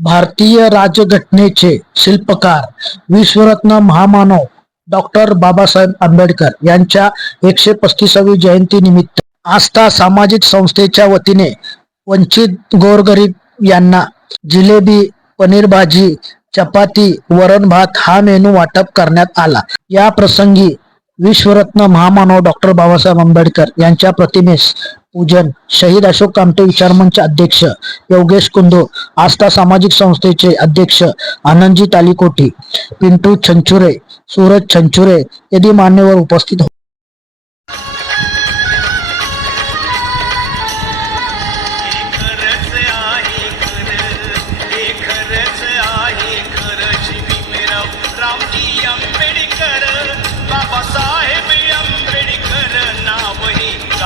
भारतीय राजघटनेचे शिल्पकार विश्वरत्न महामानव डॉक्टर बाबासाहेब आंबेडकर यांच्या एकशे पस्तीसावी जयंती निमित्त आस्था सामाजिक संस्थेच्या वतीने वंचित गोरगरीब यांना जिलेबी पनीर भाजी चपाती वरण भात हा मेनू वाटप करण्यात आला. या प्रसंगी विश्वरत्न महामानव डॉक्टर बाबासाहेब आंबेडकर यांच्या प्रतिमेस पूजन शहीद अशोक कामटे विचारमंच अध्यक्ष योगेश कुंदो आस्था सामाजिक संस्थेचे अध्यक्ष आनंदजी तालीकोटी पिंटू छंचुरे सूरज छंचुरे आदी मान्यवर उपस्थित हो-